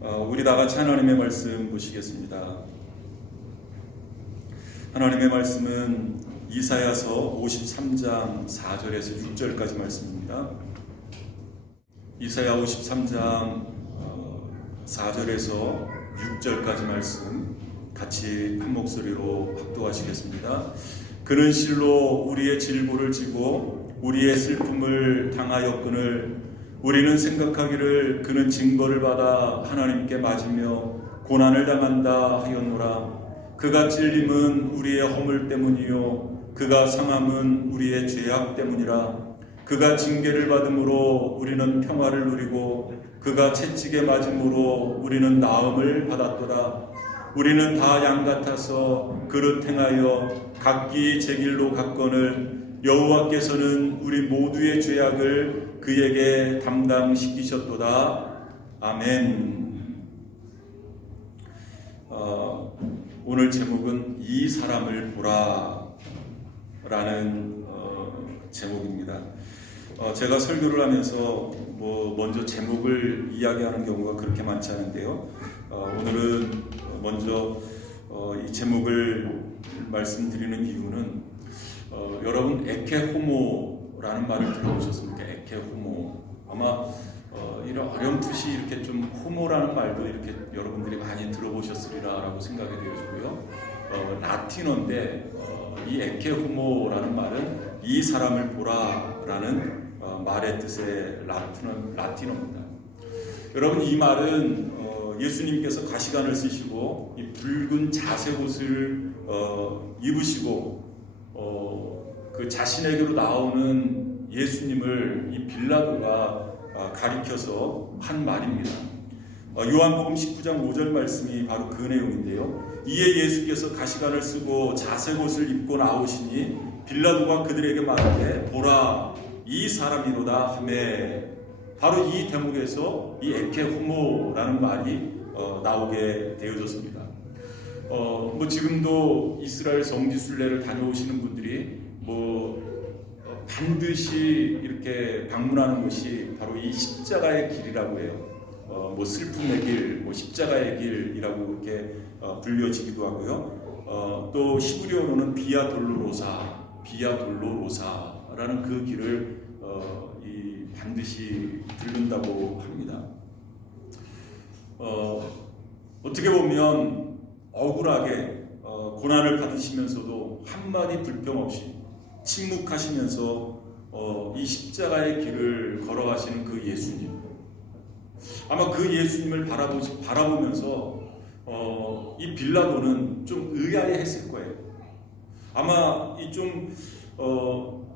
우리 다 같이 하나님의 말씀 보시겠습니다. 하나님의 말씀은 이사야서 53장 4절에서 6절까지 말씀입니다. 이사야 53장 4절에서 6절까지 말씀 같이 한 목소리로 합독하시겠습니다. 그는 실로 우리의 질보를 지고 우리의 슬픔을 당하였거늘 우리는 생각하기를 그는 징벌을 받아 하나님께 맞으며 고난을 당한다 하였노라. 그가 찔림은 우리의 허물 때문이요 그가 상함은 우리의 죄악 때문이라. 그가 징계를 받음으로 우리는 평화를 누리고 그가 채찍에 맞음으로 우리는 나음을 받았도다. 우리는 다 양 같아서 그릇 행하여 각기 제 길로 갔거늘 여호와께서는 우리 모두의 죄악을 그에게 담당시키셨도다. 아멘. 오늘 제목은 이 사람을 보라 라는 제목입니다. 제가 설교를 하면서 먼저 제목을 이야기하는 경우가 그렇게 많지 않은데요. 오늘은 먼저 이 제목을 말씀드리는 이유는 여러분 에케호모라는 말을 들어보셨습니까? 에케호모. 아마 이런 어렴풋이 이렇게 좀 호모라는 말도 이렇게 여러분들이 많이 들어보셨으리라라고 생각이 되어지고요. 라틴어인데 이 에케호모라는 말은 이 사람을 보라라는 말의 뜻의 라틴어입니다. 여러분 이 말은 예수님께서 가시관을 쓰시고 이 붉은 자색 옷을 입으시고 그 자신에게로 나오는 예수님을 이 빌라도가 가리켜서 한 말입니다. 요한복음 19장 5절 말씀이 바로 그 내용인데요. 이에 예수께서 가시관을 쓰고 자색 옷을 입고 나오시니 빌라도가 그들에게 말하되 보라 이 사람이로다 하매 바로 이 대목에서 이 에케호모라는 말이 나오게 되어졌습니다. 지금도 이스라엘 성지순례를 다녀오시는 분들이 반드시 이렇게 방문하는 것이 바로 이 십자가의 길이라고 해요. 슬픔의 길, 십자가의 길이라고 이렇게 불려지기도 하고요. 또 히브리어로는 비아 돌로로사라는 그 길을 반드시 들른다고 합니다. 어떻게 보면 억울하게 고난을 받으시면서도 한마디 불평 없이 침묵하시면서 이 십자가의 길을 걸어가시는 그 예수님, 아마 그 예수님을 바라보면서 이 빌라도는 좀 의아해했을 거예요. 아마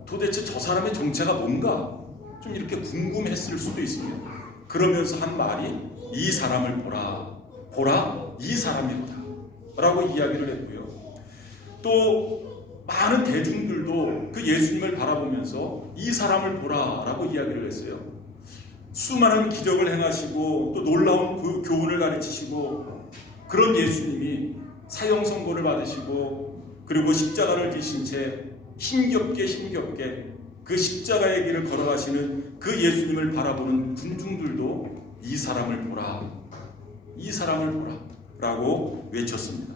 도대체 저 사람의 정체가 뭔가 좀 이렇게 궁금했을 수도 있습니다. 그러면서 한 말이 이 사람을 보라 이 사람이로다 라고 이야기를 했고요. 또 많은 대중들도 그 예수님을 바라보면서 이 사람을 보라 라고 이야기를 했어요. 수많은 기적을 행하시고 또 놀라운 그 교훈을 가르치시고 그런 예수님이 사형 선고를 받으시고 그리고 십자가를 지신 채 힘겹게 그 십자가의 길을 걸어가시는 그 예수님을 바라보는 군중들도 이 사람을 보라 라고 외쳤습니다.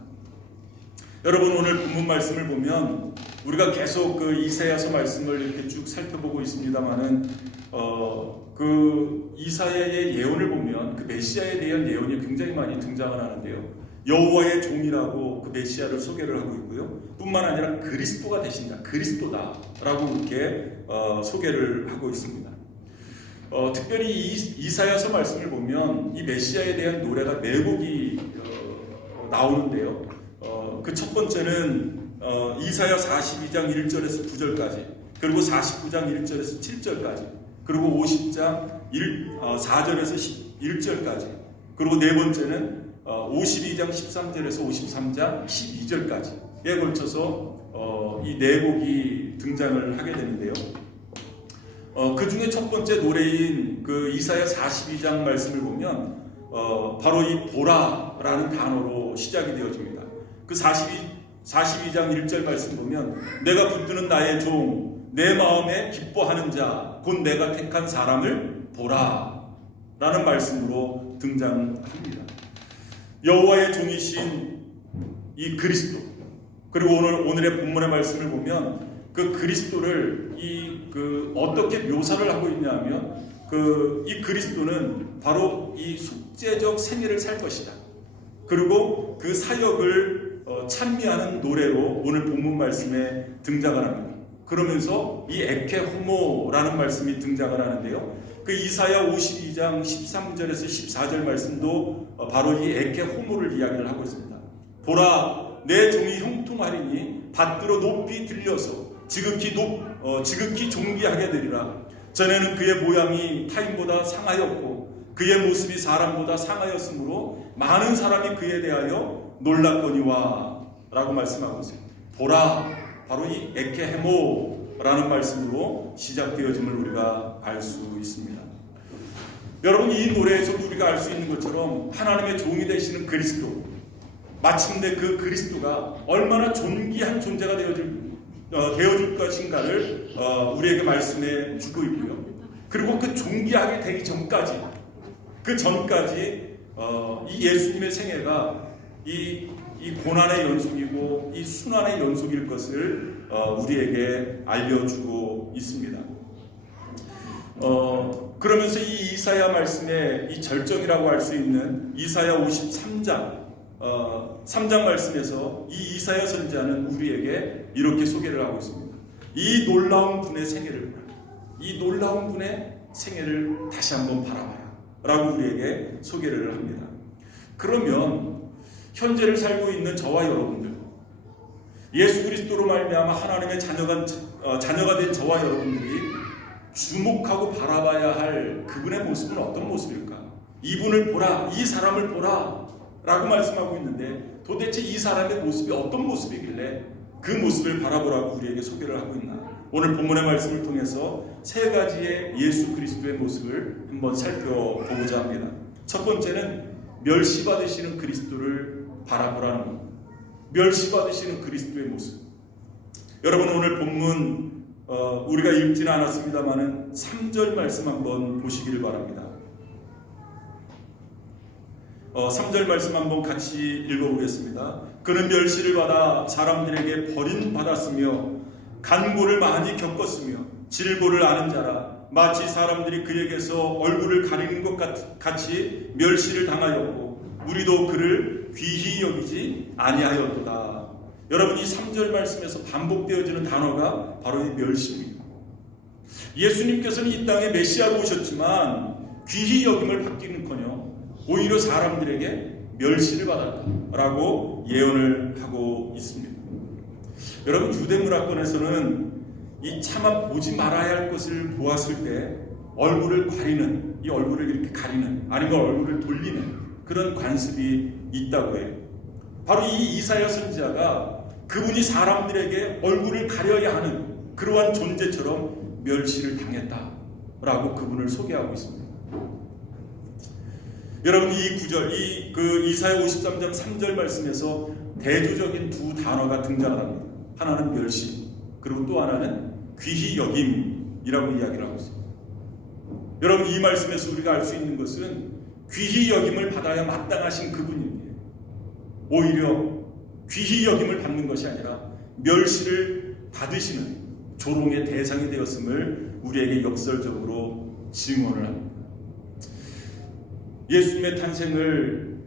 여러분 오늘 본문 말씀을 보면 우리가 계속 그 이사야서 말씀을 이렇게 쭉 살펴보고 있습니다만은 그 이사야의 예언을 보면 그 메시아에 대한 예언이 굉장히 많이 등장을 하는데요. 여호와의 종이라고 그 메시아를 소개를 하고 있고요. 뿐만 아니라 그리스도가 되신다, 그리스도다라고 이렇게 소개를 하고 있습니다. 특별히 이사야서 말씀을 보면 이 메시아에 대한 노래가 네 곡이 나오는데요. 그 첫 번째는 이사야 42장 1절에서 9절까지, 그리고 49장 1절에서 7절까지, 그리고 50장 4절에서 1절까지, 그리고 네 번째는 52장 13절에서 53장 12절까지에 걸쳐서 이 네 곡이 등장을 하게 되는데요. 그 중에 첫 번째 노래인 그 이사야 42장 말씀을 보면 바로 이 보라라는 단어로 시작이 되어집니다. 그 42장 1절 말씀 보면 내가 붙드는 나의 종 내 마음에 기뻐하는 자 곧 내가 택한 사람을 보라 라는 말씀으로 등장합니다. 여호와의 종이신 이 그리스도, 그리고 오늘의 본문의 말씀을 보면 그 그리스도를 어떻게 묘사를 하고 있냐면 이 그리스도는 바로 이 속죄적 생애를 살 것이다. 그리고 그 사역을 찬미하는 노래로 오늘 본문 말씀에 등장을 합니다. 그러면서 이 에케 호모라는 말씀이 등장을 하는데요. 그 이사야 52장 13절에서 14절 말씀도 바로 이 에케 호모를 이야기를 하고 있습니다. 보라, 내 종이 형통하리니 받들어 높이 들려서 지극히 존귀하게 되리라. 전에는 그의 모양이 타인보다 상하였고 그의 모습이 사람보다 상하였으므로 많은 사람이 그에 대하여 놀랐거니와 라고 말씀하고 있어요. 보라, 바로 이 에케헤모라는 말씀으로 시작되어짐을 우리가 알 수 있습니다. 여러분, 이 노래에서도 우리가 알 수 있는 것처럼 하나님의 종이 되시는 그리스도, 마침내 그 그리스도가 얼마나 존귀한 존재가 되어줄 것인가를 우리에게 말씀해 주고 있고요. 그리고 그 존귀하게 되기 전까지, 이 예수님의 생애가 이 고난의 연속이고 이 순환의 연속일 것을 우리에게 알려주고 있습니다. 그러면서 이 이사야 말씀의 이 절정이라고 할 수 있는 이사야 53장 3장 말씀에서 이 이사야 선지자는 우리에게 이렇게 소개를 하고 있습니다. 이 놀라운 분의 생애를 다시 한번 바라봐라 라고 우리에게 소개를 합니다. 그러면 현재를 살고 있는 저와 여러분들, 예수 그리스도로 말미암아 하나님의 자녀가 된 저와 여러분들이 주목하고 바라봐야 할 그분의 모습은 어떤 모습일까? 이분을 보라, 이 사람을 보라 라고 말씀하고 있는데 도대체 이 사람의 모습이 어떤 모습이길래 그 모습을 바라보라고 우리에게 소개를 하고 있나? 오늘 본문의 말씀을 통해서 세 가지의 예수 그리스도의 모습을 한번 살펴보고자 합니다. 첫 번째는 멸시받으시는 그리스도를 바라보라는 것. 멸시받으시는 그리스도의 모습. 여러분, 오늘 본문 우리가 읽지는 않았습니다만은 3절 말씀 한번 보시기를 바랍니다. 3절 말씀 한번 같이 읽어보겠습니다. 그는 멸시를 받아 사람들에게 버림받았으며 간고를 많이 겪었으며 질고를 아는 자라. 마치 사람들이 그에게서 얼굴을 가리는 것 같이 멸시를 당하였고 우리도 그를 귀히 여기지 아니하였도다. 여러분, 이 3절 말씀에서 반복되어지는 단어가 바로 이 멸시입니다. 예수님께서는 이 땅에 메시아로 오셨지만 귀히 여김을 받기는커녕 오히려 사람들에게 멸시를 받았다라고 예언을 하고 있습니다. 여러분, 유대 문화권에서는 이 차마 보지 말아야 할 것을 보았을 때 얼굴을 가리는, 이 얼굴을 이렇게 가리는, 아니면 얼굴을 돌리는 그런 관습이 있다고 해요. 바로 이 이사야 선지자가 그분이 사람들에게 얼굴을 가려야 하는 그러한 존재처럼 멸시를 당했다라고 그분을 소개하고 있습니다. 여러분, 이 구절, 이사야 53장 3절 말씀에서 대조적인 두 단어가 등장을 합니다. 하나는 멸시, 그리고 또 하나는 귀히 여김이라고 이야기를 하고 있습니다. 여러분, 이 말씀에서 우리가 알 수 있는 것은 귀히 여김을 받아야 마땅하신 그분인데 오히려 귀히 여김을 받는 것이 아니라 멸시를 받으시는 조롱의 대상이 되었음을 우리에게 역설적으로 증언을 합니다. 예수님의 탄생을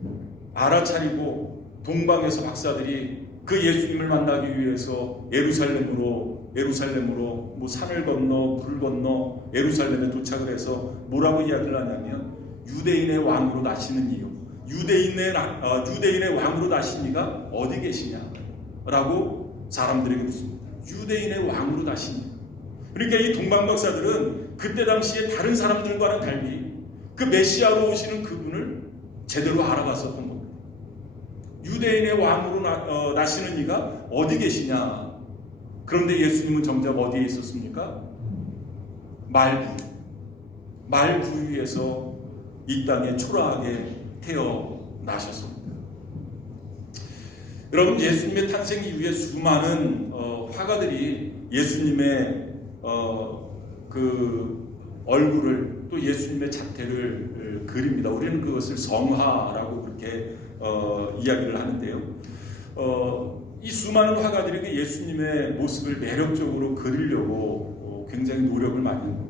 알아차리고 동방에서 박사들이 그 예수님을 만나기 위해서 예루살렘으로 뭐 산을 건너 물을 건너 예루살렘에 도착을 해서 뭐라고 이야기를 하냐면 유대인의 왕으로 나시는 이유, 유대인의 왕으로 나신 이가 어디 계시냐라고 사람들에게 묻습니다. 유대인의 왕으로 나신 이. 그러니까 이 동방 박사들은 그때 당시에 다른 사람들과는 달리 그 메시아로 오시는 그분을 제대로 알아봤었던 겁니다. 유대인의 왕으로 나시는 이가 어디 계시냐? 그런데 예수님은 정작 어디에 있었습니까? 말구 위에서 이 땅에 초라하게 태어나셨습니다. 여러분, 예수님의 탄생 이후에 수많은 화가들이 예수님의 그 얼굴을 또 예수님의 자태를 그립니다. 우리는 그것을 성화라고 그렇게 이야기를 하는데요. 이 수많은 화가들이 그 예수님의 모습을 매력적으로 그리려고 굉장히 노력을 많이 합니다.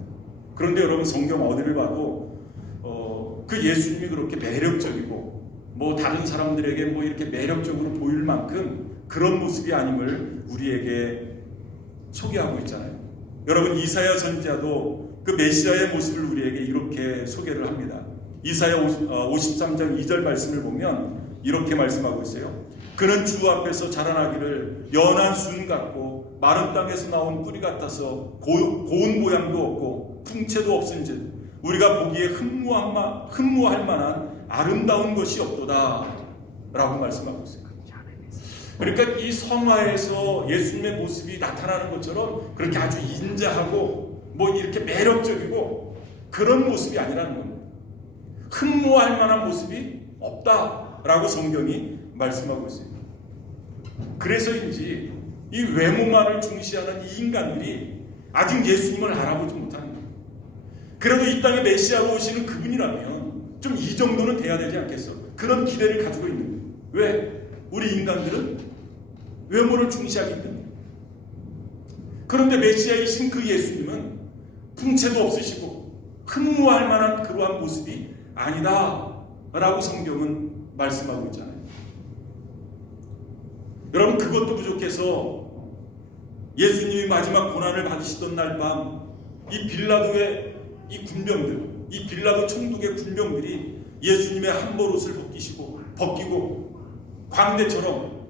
그런데 여러분 성경 어디를 봐도 그 예수님이 그렇게 매력적이고 뭐 다른 사람들에게 뭐 이렇게 매력적으로 보일 만큼 그런 모습이 아님을 우리에게 소개하고 있잖아요. 여러분 이사야 선지자도 그 메시아의 모습을 우리에게 이렇게 소개를 합니다. 이사야 53장 2절 말씀을 보면 이렇게 말씀하고 있어요. 그는 주 앞에서 자라나기를 연한 순 같고 마른 땅에서 나온 뿌리 같아서 고운 모양도 없고 풍채도 없은즉 우리가 보기에 흠모할 만한 아름다운 것이 없도다 라고 말씀하고 있어요. 그러니까 이 성화에서 예수님의 모습이 나타나는 것처럼 그렇게 아주 인자하고 뭐 이렇게 매력적이고 그런 모습이 아니라는 겁니다. 흠모할 만한 모습이 없다라고 성경이 말씀하고 있어요. 그래서인지 이 외모만을 중시하는 이 인간들이 아직 예수님을 알아보지 못합니다. 그래도 이 땅에 메시아로 오시는 그분이라면 좀 이 정도는 돼야 되지 않겠어? 그런 기대를 가지고 있는 거예요. 왜? 우리 인간들은 외모를 중시하기 때문에. 그런데 메시아이신 그 예수님은 풍채도 없으시고 흠모할 만한 그러한 모습이 아니다 라고 성경은 말씀하고 있잖아요. 여러분 그것도 부족해서 예수님이 마지막 고난을 받으시던 날 밤 이 빌라도의 이 군병들, 이 빌라도 총독의 군병들이 예수님의 한벌옷을 벗기고 광대처럼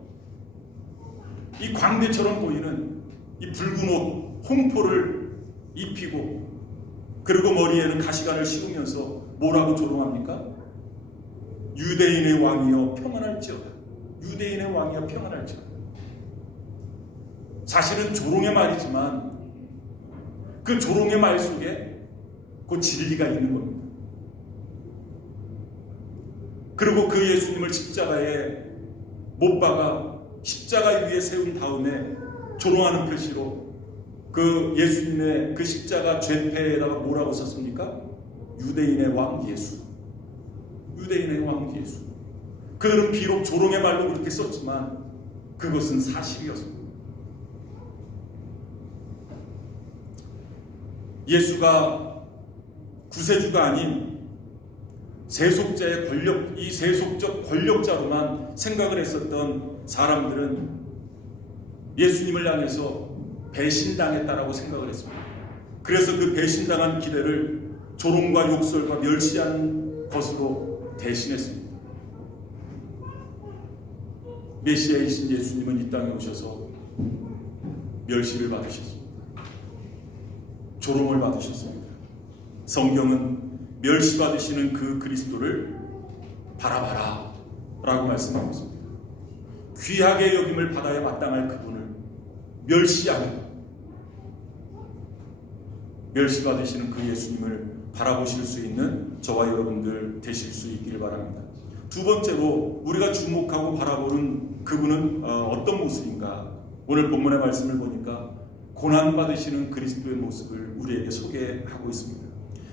보이는 이 붉은 옷, 홍포를 입히고 그리고 머리에는 가시관을 씌우면서 뭐라고 조롱합니까? 유대인의 왕이여 평안할지어다. 유대인의 왕이여 평안할지어다. 사실은 조롱의 말이지만 그 조롱의 말 속에 그 진리가 있는 겁니다. 그리고 그 예수님을 십자가에 못 박아 십자가 위에 세운 다음에 조롱하는 표시로 그 예수님의 그 십자가 죄패에다가 뭐라고 썼습니까? 유대인의 왕 예수. 유대인의 왕 예수. 그들은 비록 조롱의 말로 그렇게 썼지만 그것은 사실이었습니다. 예수가 구세주가 아닌 세속자의 권력, 이 세속적 권력자로만 생각을 했었던 사람들은 예수님을 향해서 배신당했다라고 생각을 했습니다. 그래서 그 배신당한 기대를 조롱과 욕설과 멸시하는 것으로 대신했습니다. 메시아이신 예수님은 이 땅에 오셔서 멸시를 받으셨습니다. 조롱을 받으셨습니다. 성경은 멸시받으시는 그 그리스도를 바라봐라 라고 말씀하고 있습니다. 귀하게 여김을 받아야 마땅할 그분을 멸시하는, 멸시받으시는 그 예수님을 바라보실 수 있는 저와 여러분들 되실 수 있기를 바랍니다. 두 번째로 우리가 주목하고 바라보는 그분은 어떤 모습인가? 오늘 본문의 말씀을 보니까 고난받으시는 그리스도의 모습을 우리에게 소개하고 있습니다.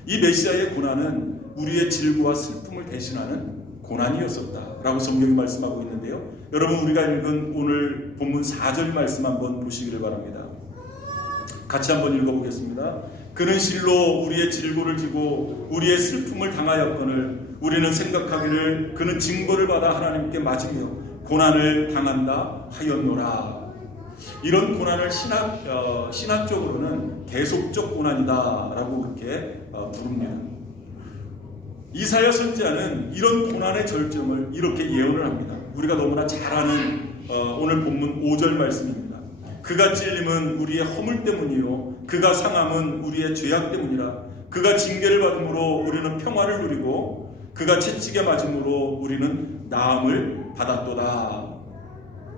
이 메시아의 고난은 우리의 질고와 슬픔을 대신하는 고난이었었다라고 성경이 말씀하고 있는데요. 여러분 우리가 읽은 오늘 본문 4절 말씀 한번 보시기를 바랍니다. 같이 한번 읽어보겠습니다. 그는 실로 우리의 질고를 지고 우리의 슬픔을 당하였거늘 우리는 생각하기를 그는 징벌을 받아 하나님께 맞으며 고난을 당한다 하였노라. 이런 고난을 신학적으로는 계속적 고난이다라고 그렇게 부릅니다. 이사야 선지자는 이런 고난의 절정을 이렇게 예언을 합니다. 우리가 너무나 잘 아는 오늘 본문 5절 말씀입니다. 그가 찔림은 우리의 허물 때문이요 그가 상함은 우리의 죄악 때문이라. 그가 징계를 받음으로 우리는 평화를 누리고 그가 채찍에 맞음으로 우리는 나음을 받았도다.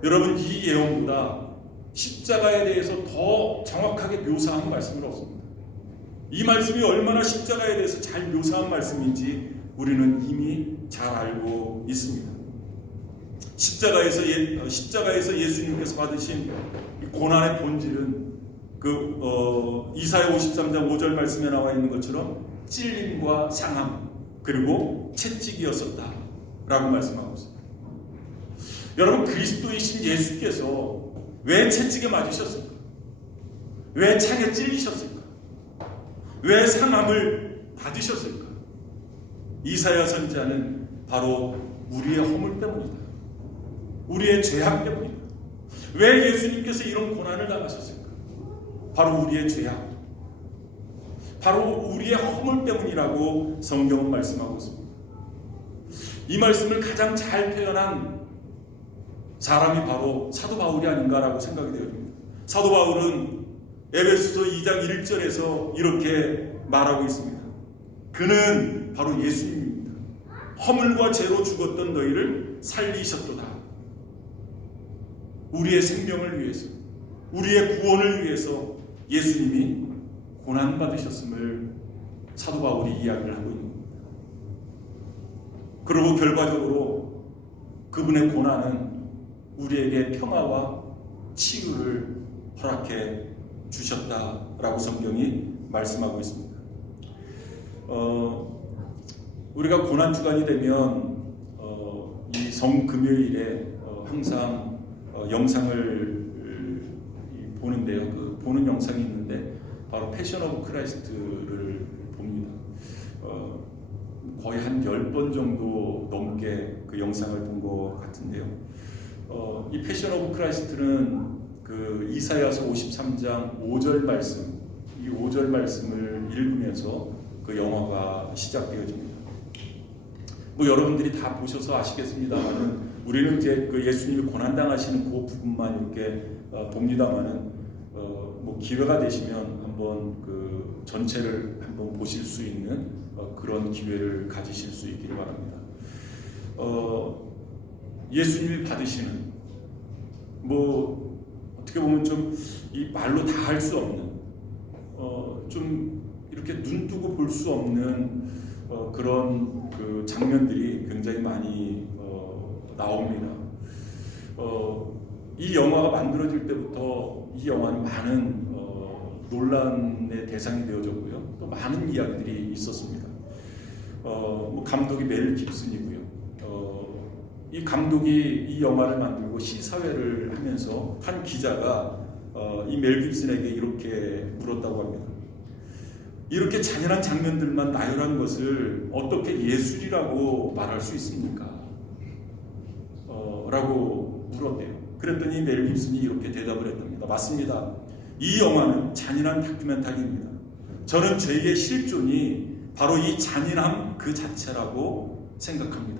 여러분 이 예언보다 십자가에 대해서 더 정확하게 묘사한 말씀은 없습니다. 이 말씀이 얼마나 십자가에 대해서 잘 묘사한 말씀인지 우리는 이미 잘 알고 있습니다. 십자가에서 예수님께서 받으신 고난의 본질은 이사야 53장 5절 말씀에 나와 있는 것처럼 찔림과 상함 그리고 채찍이었었다 라고 말씀하고 있습니다. 여러분, 그리스도이신 예수께서 왜 채찍에 맞으셨을까? 왜 창에 찔리셨을까? 왜 상함을 받으셨을까? 이사야 선지자는 바로 우리의 허물 때문이다, 우리의 죄악 때문이다. 왜 예수님께서 이런 고난을 당하셨을까? 바로 우리의 죄악, 바로 우리의 허물 때문이라고 성경은 말씀하고 있습니다. 이 말씀을 가장 잘 표현한 사람이 바로 사도 바울이 아닌가라고 생각이 되어집니다. 사도 바울은 에베소서 2장 1절에서 이렇게 말하고 있습니다. 그는 바로 예수님입니다. 허물과 죄로 죽었던 너희를 살리셨도다. 우리의 생명을 위해서, 우리의 구원을 위해서 예수님이 고난받으셨음을 사도 바울이 이야기를 하고 있는 겁니다. 그리고 결과적으로 그분의 고난은 우리에게 평화와 치유를 허락해 주셨다라고 성경이 말씀하고 있습니다. 우리가 고난주간이 되면 이 성금요일에 항상 영상을 보는데요. 그 보는 영상이 있는데 바로 패션 오브 크라이스트를 봅니다. 거의 한 10번 정도 넘게 그 영상을 본 것 같은데요. 이 패션 오브 크라이스트는 그 이사야서 53장 5절 말씀, 이 5절 말씀을 읽으면서 그 영화가 시작되어집니다. 뭐 여러분들이 다 보셔서 아시겠습니다만은 우리는 이제 그 예수님이 고난당하시는 그 부분만 이렇게 봅니다만은 뭐 기회가 되시면 한번 그 전체를 한번 보실 수 있는 그런 기회를 가지실 수 있기를 바랍니다. 예수님이 받으시는 뭐 어떻게 보면 좀 이 말로 다 할 수 없는 좀 이렇게 눈 뜨고 볼 수 없는 그런 그 장면들이 굉장히 많이 나옵니다. 이 영화가 만들어질 때부터 이 영화는 많은 논란의 대상이 되어졌고요. 또 많은 이야기들이 있었습니다. 뭐 감독이 멜 깁슨이고요. 이 감독이 이 영화를 만들고 시사회를 하면서 한 기자가 이 멜 깁슨에게 이렇게 물었다고 합니다. 이렇게 잔인한 장면들만 나열한 것을 어떻게 예술이라고 말할 수 있습니까? 라고 물었대요. 그랬더니 멜 깁슨이 이렇게 대답을 했답니다. 맞습니다. 이 영화는 잔인한 다큐멘터리입니다. 저는 죄의 실존이 바로 이 잔인함 그 자체라고 생각합니다.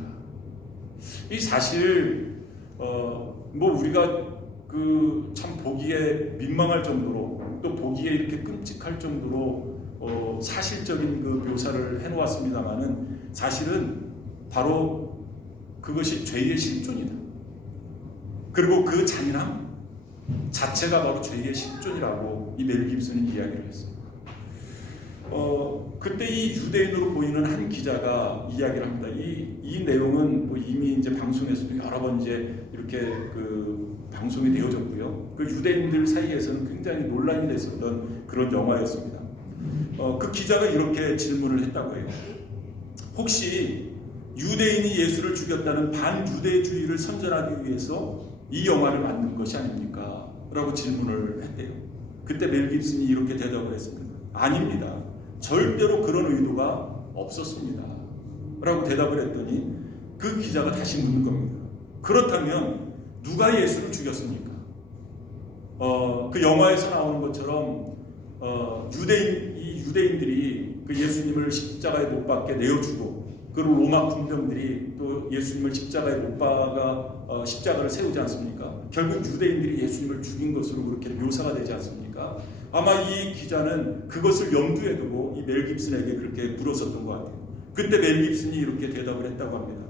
이 사실 뭐 우리가 그 참 보기에 민망할 정도로 또 보기에 이렇게 끔찍할 정도로 사실적인 그 묘사를 해놓았습니다만은 사실은 바로 그것이 죄의 실존이다. 그리고 그 잔인함 자체가 바로 죄의 실존이라고 이 멜 깁슨은 이야기를 했습니다. 그때 이 유대인으로 보이는 한 기자가 이야기를 합니다. 이 내용은 뭐 이미 이제 방송에서도 여러 번 이제 이렇게 그 방송이 되어졌고요. 그 유대인들 사이에서는 굉장히 논란이 됐었던 그런 영화였습니다. 그 기자가 이렇게 질문을 했다고 해요. 혹시 유대인이 예수를 죽였다는 반유대주의를 선전하기 위해서 이 영화를 만든 것이 아닙니까? 라고 질문을 했대요. 그때 멜 깁슨이 이렇게 대답을 했습니다. 아닙니다. 절대로 그런 의도가 없었습니다. 라고 대답을 했더니 그 기자가 다시 묻는 겁니다. 그렇다면 누가 예수를 죽였습니까? 그 영화에서 나오는 것처럼 유대인들이 그 예수님을 십자가에 못 박게 내어주고 그리고 로마 군병들이 또 예수님을 십자가에 못 박아 십자가를 세우지 않습니까? 결국 유대인들이 예수님을 죽인 것으로 그렇게 묘사가 되지 않습니까? 아마 이 기자는 그것을 염두에 두고 이 멜 깁슨에게 그렇게 물었었던 것 같아요. 그때 멜 깁슨이 이렇게 대답을 했다고 합니다.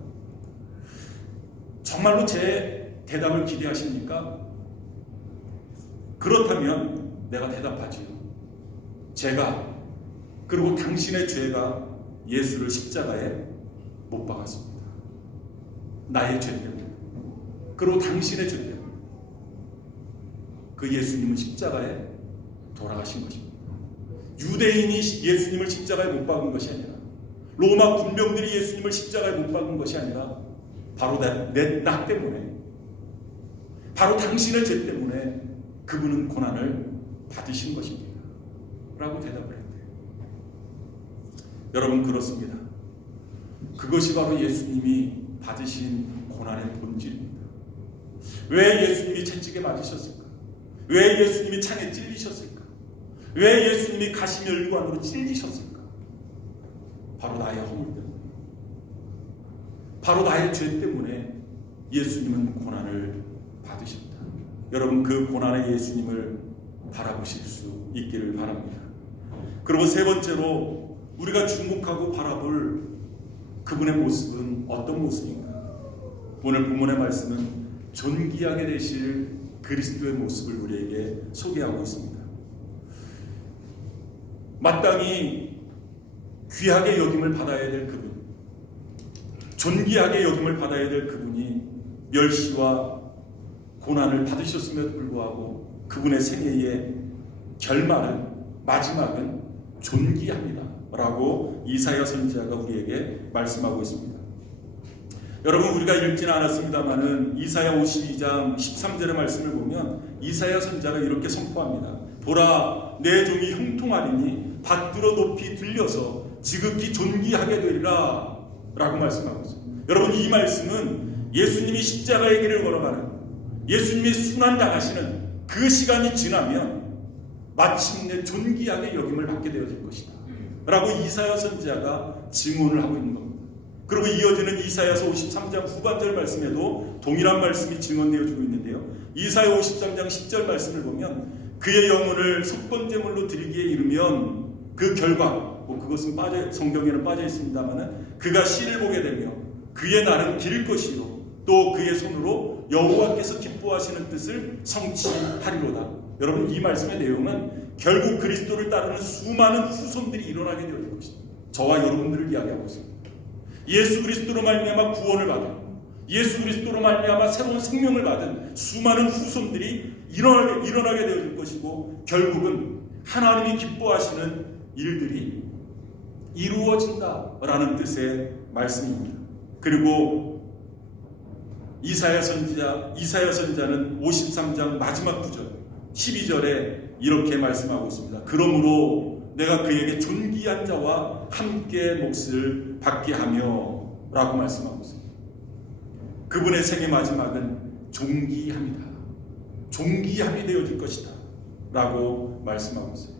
정말로 제 대답을 기대하십니까? 그렇다면 내가 대답하지요. 제가 그리고 당신의 죄가 예수를 십자가에 못 박았습니다. 나의 죄 때문에. 그리고 당신의 죄 때문에. 그 예수님은 십자가에 돌아가신 것입니다. 유대인이 예수님을 십자가에 못 박은 것이 아니라, 로마 군병들이 예수님을 십자가에 못 박은 것이 아니라, 바로 나 때문에, 바로 당신의 죄 때문에 그분은 고난을 받으신 것입니다 라고 대답을 했대요. 여러분, 그렇습니다. 그것이 바로 예수님이 받으신 고난의 본질입니다. 왜 예수님이 채찍에 맞으셨을까? 왜 예수님이 창에 찔리셨을까? 왜 예수님이 가시멸관으로 찔리셨을까? 바로 나의 허물 때문에, 바로 나의 죄 때문에 예수님은 고난을 받으셨다. 여러분, 그 고난의 예수님을 바라보실 수 있기를 바랍니다. 그리고 세 번째로 우리가 주목하고 바라볼 그분의 모습은 어떤 모습인가? 오늘 본문의 말씀은 존귀하게 되실 그리스도의 모습을 우리에게 소개하고 있습니다. 마땅히 귀하게 여김을 받아야 될 그분, 존귀하게 여김을 받아야 될 그분이 멸시와 고난을 받으셨음에도 불구하고 그분의 생애의 결말은, 마지막은 존귀합니다 라고 이사야 선지자가 우리에게 말씀하고 있습니다. 여러분, 우리가 읽지는 않았습니다마는 이사야 52장 13절의 말씀을 보면 이사야 선지자가 이렇게 선포합니다. 보라, 내 종이 형통하리니 받들어 높이 들려서 지극히 존귀하게 되리라 라고 말씀하고 있습니다. 여러분, 이 말씀은 예수님이 십자가의 길을 걸어가는, 예수님이 순환당하시는 그 시간이 지나면 마침내 존귀하게 여김을 받게 되어질 것이다 라고 이사야 선지자가 증언을 하고 있는 겁니다. 그리고 이어지는 이사야서 53장 후반절 말씀에도 동일한 말씀이 증언되어지고 있는데요. 이사야 53장 10절 말씀을 보면 그의 영혼을 속건제물로 드리기에 이르면 그 결과, 그것은 성경에는 빠져 있습니다마는 그가 시를 보게 되며 그의 날은 길 것이요 또 그의 손으로 여호와께서 기뻐하시는 뜻을 성취하리로다. 여러분, 이 말씀의 내용은 결국 그리스도를 따르는 수많은 후손들이 일어나게 되어질 것입니다. 저와 여러분들을 이야기하고 있습니다. 예수 그리스도로 말미암아 구원을 받은, 예수 그리스도로 말미암아 새로운 생명을 받은 수많은 후손들이 일어나게 되어질 것이고, 결국은 하나님이 기뻐하시는 일들이 이루어진다라는 뜻의 말씀입니다. 그리고 이사야 선지자는 53장 마지막 구절 12절에 이렇게 말씀하고 있습니다. 그러므로 내가 그에게 존귀한 자와 함께 몫을 받게 하며 라고 말씀하고 있습니다. 그분의 생애 마지막은 존귀함이다, 존귀함이 되어질 것이다 라고 말씀하고 있습니다.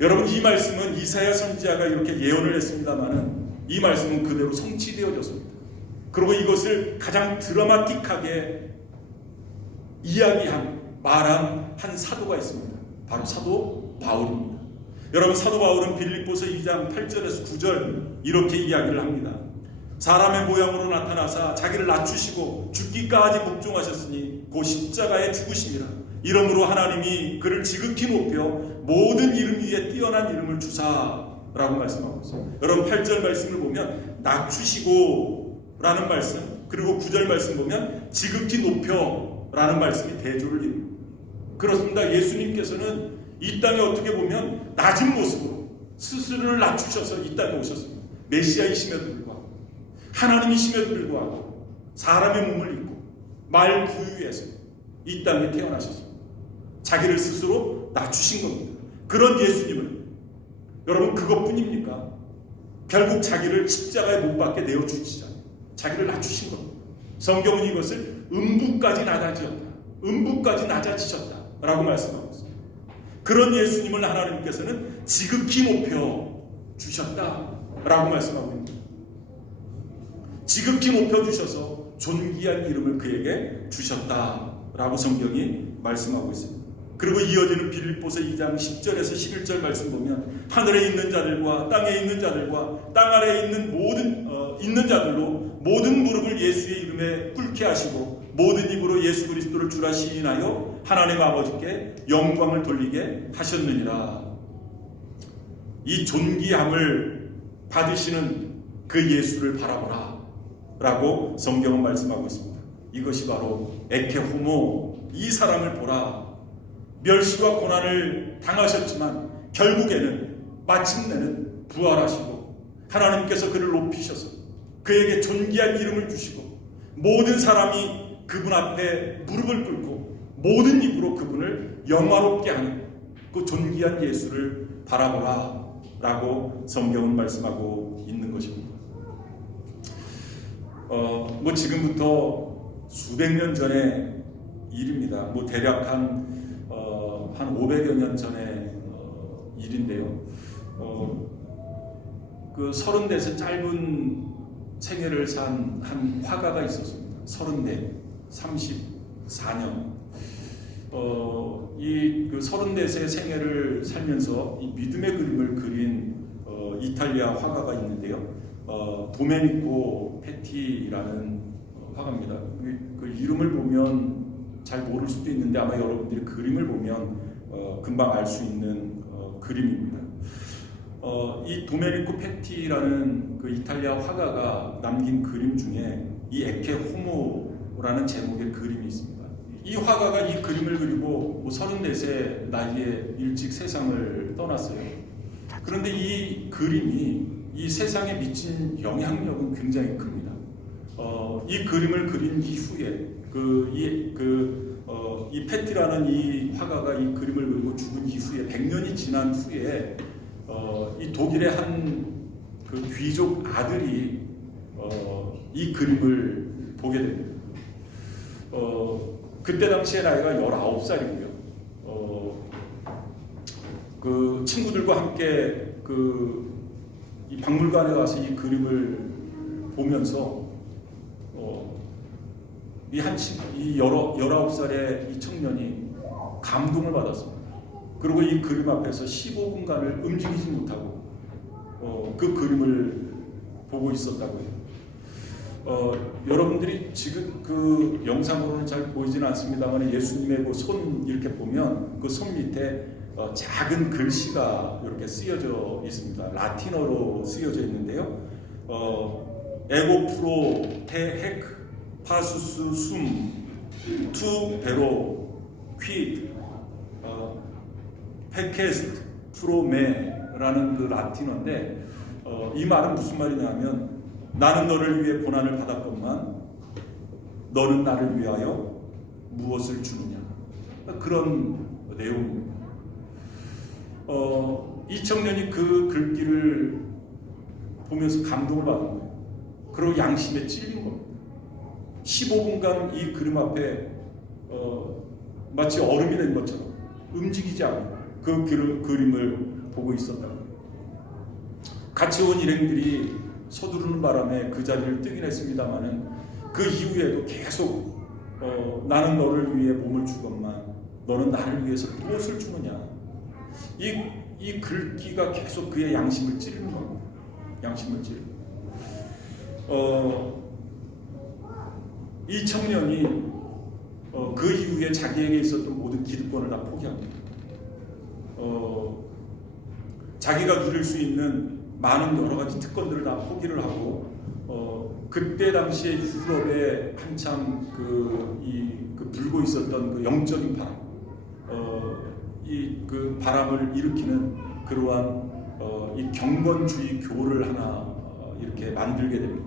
여러분, 이 말씀은 이사야 선지자가 이렇게 예언을 했습니다마는 이 말씀은 그대로 성취되어졌습니다. 그리고 이것을 가장 드라마틱하게 말한 한 사도가 있습니다. 바로 사도 바울입니다. 여러분, 사도 바울은 빌립보서 2장 8절에서 9절 이렇게 이야기를 합니다. 사람의 모양으로 나타나사 자기를 낮추시고 죽기까지 복종하셨으니 곧 십자가에 죽으심이라. 이러므로 하나님이 그를 지극히 높여 모든 이름 위에 뛰어난 이름을 주사 라고 말씀하고 있어요. 여러분, 8절 말씀을 보면 낮추시고 라는 말씀, 그리고 9절 말씀 보면 지극히 높여 라는 말씀이 대조를 이룹니다. 그렇습니다. 예수님께서는 이 땅에 어떻게 보면 낮은 모습으로 스스로를 낮추셔서 이 땅에 오셨습니다. 메시아이심에도 불구하고, 하나님이심에도 불구하고 사람의 몸을 입고 말 부유에서 이 땅에 태어나셨습니다. 자기를 스스로 낮추신 겁니다. 그런 예수님은 여러분, 그것뿐입니까? 결국 자기를 십자가에 못 박게 내어주시잖아요. 자기를 낮추신 겁니다. 성경은 이것을 음부까지 낮아지셨다 라고 말씀하고 있습니다. 그런 예수님을 하나님께서는 지극히 높여 주셨다 라고 말씀하고 있습니다. 지극히 높여 주셔서 존귀한 이름을 그에게 주셨다 라고 성경이 말씀하고 있습니다. 그리고 이어지는 빌립보서 2장 10절에서 11절 말씀 보면 하늘에 있는 자들과 땅에 있는 자들과 땅 아래에 있는 자들로 모든 무릎을 예수의 이름에 꿇게 하시고 모든 입으로 예수 그리스도를 주라 시인하여 하나님 아버지께 영광을 돌리게 하셨느니라. 이 존귀함을 받으시는 그 예수를 바라보라 라고 성경은 말씀하고 있습니다. 이것이 바로 에케호모, 이 사람을 보라. 멸시와 고난을 당하셨지만 결국에는 마침내는 부활하시고 하나님께서 그를 높이셔서 그에게 존귀한 이름을 주시고 모든 사람이 그분 앞에 무릎을 꿇고 모든 입으로 그분을 영화롭게 하는 그 존귀한 예수를 바라보라 라고 성경은 말씀하고 있는 것입니다. 뭐 지금부터 수백 년 전의 일입니다. 뭐 대략 한 500여 년 전의 일인데요. 그 34세 짧은 생애를 산 한 화가가 있었습니다. 34, 34년. 이 그 34세 생애를 살면서 이 믿음의 그림을 그린 이탈리아 화가가 있는데요. 도메니코 페티라는 화가입니다. 그 이름을 보면 잘 모를 수도 있는데 아마 여러분들이 그림을 보면 금방 알 수 있는 그림입니다. 이 도메니코 페티라는 그 이탈리아 화가가 남긴 그림 중에 이 에케 호모라는 제목의 그림이 있습니다. 이 화가가 이 그림을 그리고 34세 나이에 일찍 세상을 떠났어요. 그런데 이 그림이 이 세상에 미친 영향력은 굉장히 큽니다. 이 그림을 그린 이후에 이 페티라는 이 화가가 이 그림을 그리고 죽은 이후에 100년이 지난 후에 이 독일의 한 그 귀족 아들이 이 그림을 보게 됩니다. 그때 당시에 나이가 19살이고요. 그 친구들과 함께 이 박물관에 가서 이 그림을 보면서 이 19살의 이 청년이 감동을 받았습니다. 그리고 이 그림 앞에서 15분간을 움직이지 못하고 그 그림을 보고 있었다고 해요. 여러분들이 지금 그 영상으로는 잘 보이지는 않습니다만 예수님의 그 손 이렇게 보면 그 손 밑에 작은 글씨가 이렇게 쓰여져 있습니다. 라틴어로 쓰여져 있는데요. 에고 프로 테헤크 파수스 숨투 베로 퀴 페케스트 프로메라는 그 라틴어인데 이 말은 무슨 말이냐면 나는 너를 위해 고난을 받았건만 너는 나를 위하여 무엇을 주느냐 그런 내용입니다. 이 청년이 그 글귀를 보면서 감동을 받은 거예요. 그리고 양심에 찔린 겁니다. 15분간 이 그림 앞에 마치 얼음이 된 것처럼 움직이지 않고 그 그림을 보고 있었다고 해요. 같이 온 일행들이 서두르는 바람에 그 자리를 뜨긴 했습니다만은 그 이후에도 계속 나는 너를 위해 몸을 주건만 너는 나를 위해서 무엇을 주느냐 이 글귀가 계속 그의 양심을 찌르는 겁니다. 양심을 찌르는. 이 청년이 그 이후에 자기에게 있었던 모든 기득권을 다 포기합니다. 자기가 누릴 수 있는 많은 여러 가지 특권들을 다 포기를 하고 그때 당시에 유럽에 한참 불고 있었던 그 영적인 바람, 그 바람을 일으키는 그러한 이 경건주의 교를 하나 이렇게 만들게 됩니다.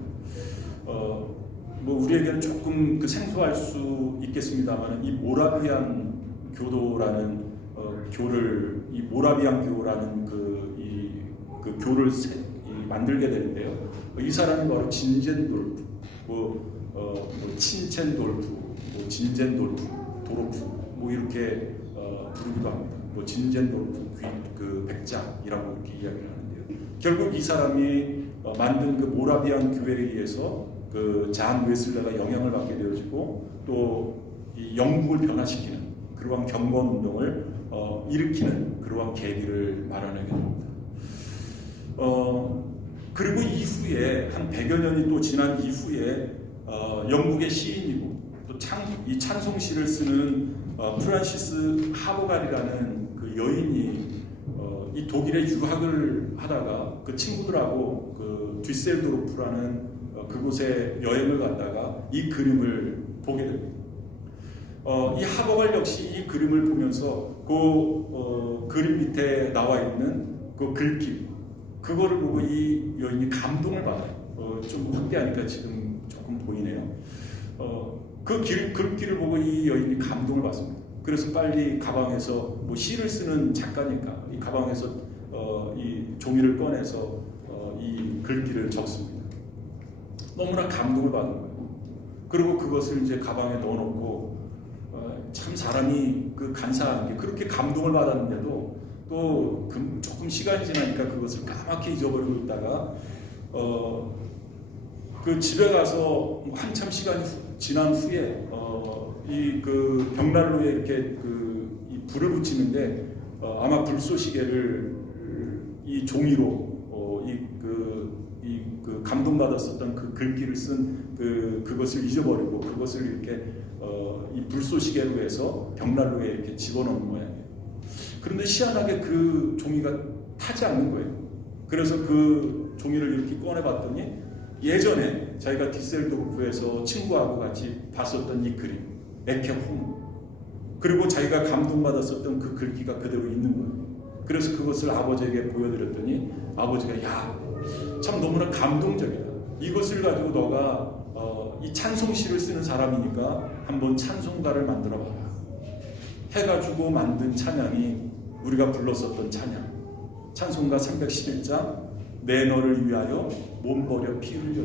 뭐 우리에게는 조금 생소할 수 있겠습니다만 이 모라비안 교도라는 교를 이 모라비안 교라는 그 교를 만들게 되는데요. 이 사람이 바로 진젠돌프, 친첸돌프, 진젠돌프, 도로프 이렇게 부르기도 합니다. 진젠돌프 그 백작이라고 이렇게 이야기를 하는데요. 결국 이 사람이 만든 그 모라비안 교회에 의해서 그 잔 웨슬레가 영향을 받게 되어지고 또 이 영국을 변화시키는 그러한 경건 운동을 일으키는 그러한 계기를 마련하게 됩니다. 그리고 이후에 한 100여 년이 또 지난 이후에 영국의 시인이고 또 이 찬송시를 쓰는 프란시스 하보갈이라는 그 여인이 이 독일에 유학을 하다가 그 친구들하고 그 뒤셀도르프라는 그곳에 여행을 갔다가 이 그림을 보게 됩니다. 이 하박을 역시 이 그림을 보면서 그 그림 밑에 나와 있는 그 글귀, 그거를 보고 이 여인이 감동을 받아요. 좀 확대하니까 지금 조금 보이네요. 그 글귀를 보고 이 여인이 감동을 받습니다. 그래서 빨리 가방에서 뭐 시를 쓰는 작가니까 이 가방에서 이 종이를 꺼내서 이 글귀를 적습니다. 너무나 감동을 받은 거예요. 그리고 그것을 이제 가방에 넣어놓고 참 사람이 그 간사한 게 그렇게 감동을 받았는데도 또 조금 시간이 지나니까 그것을 까맣게 잊어버리고 있다가 그 집에 가서 한참 시간이 지난 후에 이 그 벽난로에 이렇게 이 불을 붙이는데 아마 불쏘시개를 이 종이로 그 감동받았었던 그 글귀를 쓴 그것을 잊어버리고 그것을 이렇게 이 불쏘시개로 해서 벽난로에 이렇게 집어넣는 모양이에요. 그런데 희한하게 그 종이가 타지 않는 거예요. 그래서 그 종이를 이렇게 꺼내봤더니 예전에 자기가 디셀도르프에서 친구하고 같이 봤었던 이 그림, 에케 호모, 그리고 자기가 감동받았었던 그 글귀가 그대로 있는 거예요. 그래서 그것을 아버지에게 보여드렸더니 아버지가 야, 참 너무나 감동적이다. 이것을 가지고 너가 이 찬송시를 쓰는 사람이니까 한번 찬송가를 만들어봐라. 해가지고 만든 찬양이 우리가 불렀었던 찬양, 찬송가 311장 내 너를 위하여 몸 버려 피 흘려.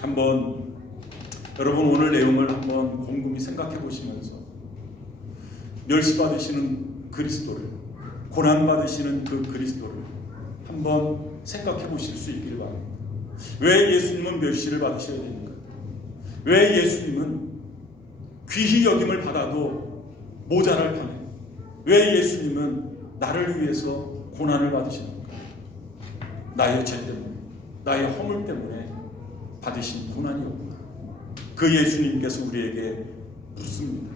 한번 여러분 오늘 내용을 한번 곰곰이 생각해 보시면서 멸시받으시는 그리스도를, 고난받으시는 그 그리스도를 한번 생각해 보실 수 있기를 바랍니다. 왜 예수님은 멸시를 받으셔야 됩니까? 왜 예수님은 귀히 여김을 받아도 모자랄 판에 왜 예수님은 나를 위해서 고난을 받으시는가? 나의 죄 때문에, 나의 허물 때문에 받으신 고난이었구나. 그 예수님께서 우리에게 묻습니다.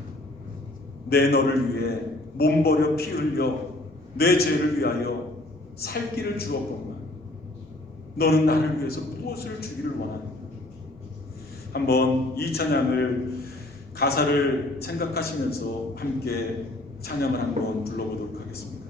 내 너를 위해 몸 버려 피 흘려 내 죄를 위하여 살 길을 주었건만 너는 나를 위해서 무엇을 주기를 원하는가? 한번 이 찬양을 가사를 생각하시면서 함께 찬양을 한번 불러보도록 하겠습니다.